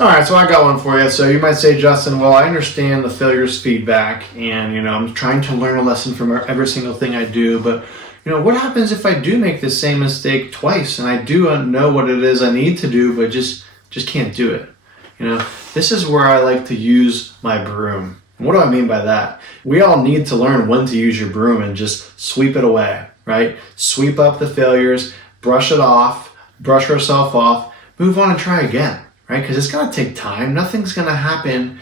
All right, so I got one for you. So you might say, Justin, well, I understand the failure's feedback, and I'm trying to learn a lesson from every single thing I do, but what happens if I do make the same mistake twice, and I do know what it is I need to do, but just can't do it? This is where I like to use my broom. And what do I mean by that? We all need to learn when to use your broom and just sweep it away, right? Sweep up the failures, brush it off, brush yourself off, move on and try again. Right? Because it's going to take time. Nothing's going to happen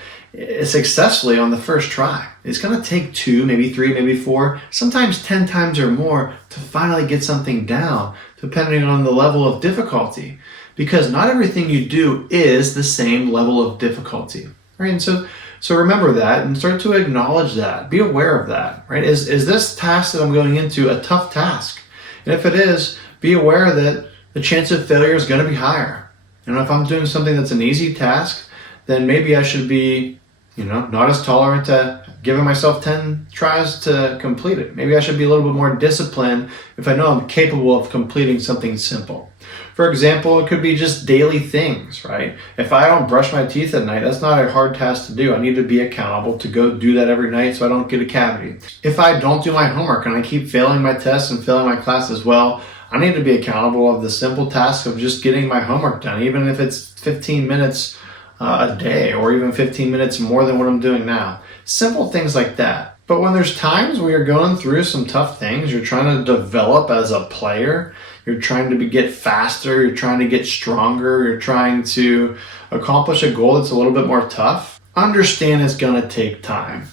successfully on the first try. It's going to take 2, maybe 3, maybe 4, sometimes 10 times or more to finally get something down, depending on the level of difficulty. Because not everything you do is the same level of difficulty. Right? And so remember that and start to acknowledge that. Be aware of that. Right? Is this task that I'm going into a tough task? And if it is, be aware that the chance of failure is going to be higher. If I'm doing something that's an easy task, then maybe I should be, not as tolerant to giving myself 10 tries to complete it. Maybe I should be a little bit more disciplined if I know I'm capable of completing something simple. For example, it could be just daily things, right? If I don't brush my teeth at night, that's not a hard task to do. I need to be accountable to go do that every night so I don't get a cavity. If I don't do my homework and I keep failing my tests and failing my class as well, I need to be accountable of the simple task of just getting my homework done, even if it's 15 minutes a day or even 15 minutes more than what I'm doing now. Simple things like that. But when there's times where you're going through some tough things, you're trying to develop as a player, you're trying to get faster, you're trying to get stronger, you're trying to accomplish a goal that's a little bit more tough, understand it's going to take time.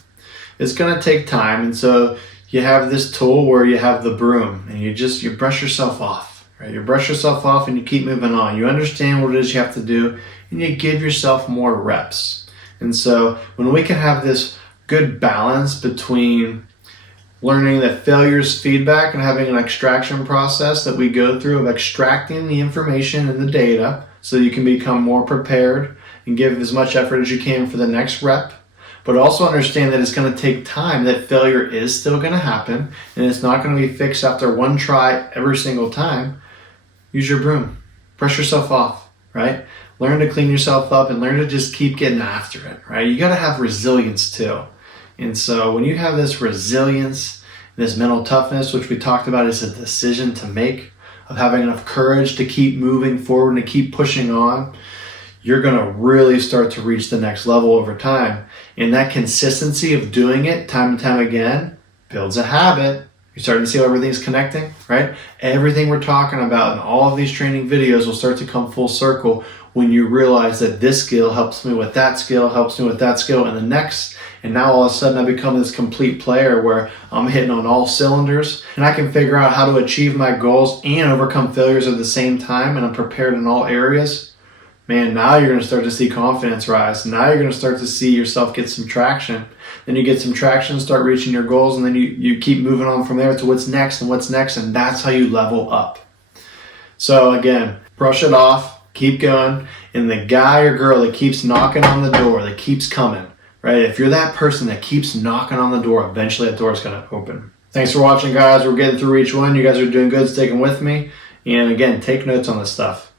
It's going to take time, and so you have this tool where you have the broom and you brush yourself off, right? You brush yourself off and you keep moving on. You understand what it is you have to do and you give yourself more reps. And so when we can have this good balance between learning that failure is feedback and having an extraction process that we go through of extracting the information and the data so you can become more prepared and give as much effort as you can for the next rep, but also understand that it's going to take time, that failure is still going to happen, and it's not going to be fixed after one try every single time. Use your broom. Brush yourself off, right? Learn to clean yourself up and learn to just keep getting after it, right? You got to have resilience too. And so when you have this resilience, this mental toughness, which we talked about is a decision to make, of having enough courage to keep moving forward and to keep pushing on, you're going to really start to reach the next level over time. And that consistency of doing it time and time again builds a habit. You're starting to see how everything's connecting, right? Everything we're talking about in all of these training videos will start to come full circle when you realize that this skill helps me with that skill, helps me with that skill, and the next. And now all of a sudden I become this complete player where I'm hitting on all cylinders and I can figure out how to achieve my goals and overcome failures at the same time, and I'm prepared in all areas. Man, now you're going to start to see confidence rise. Now you're going to start to see yourself get some traction. Then you get some traction, start reaching your goals, and then you keep moving on from there to what's next, and that's how you level up. So again, brush it off, keep going, and the guy or girl that keeps knocking on the door, that keeps coming, right? If you're that person that keeps knocking on the door, eventually that door is going to open. Thanks for watching, guys. We're getting through each one. You guys are doing good sticking with me. And again, take notes on this stuff.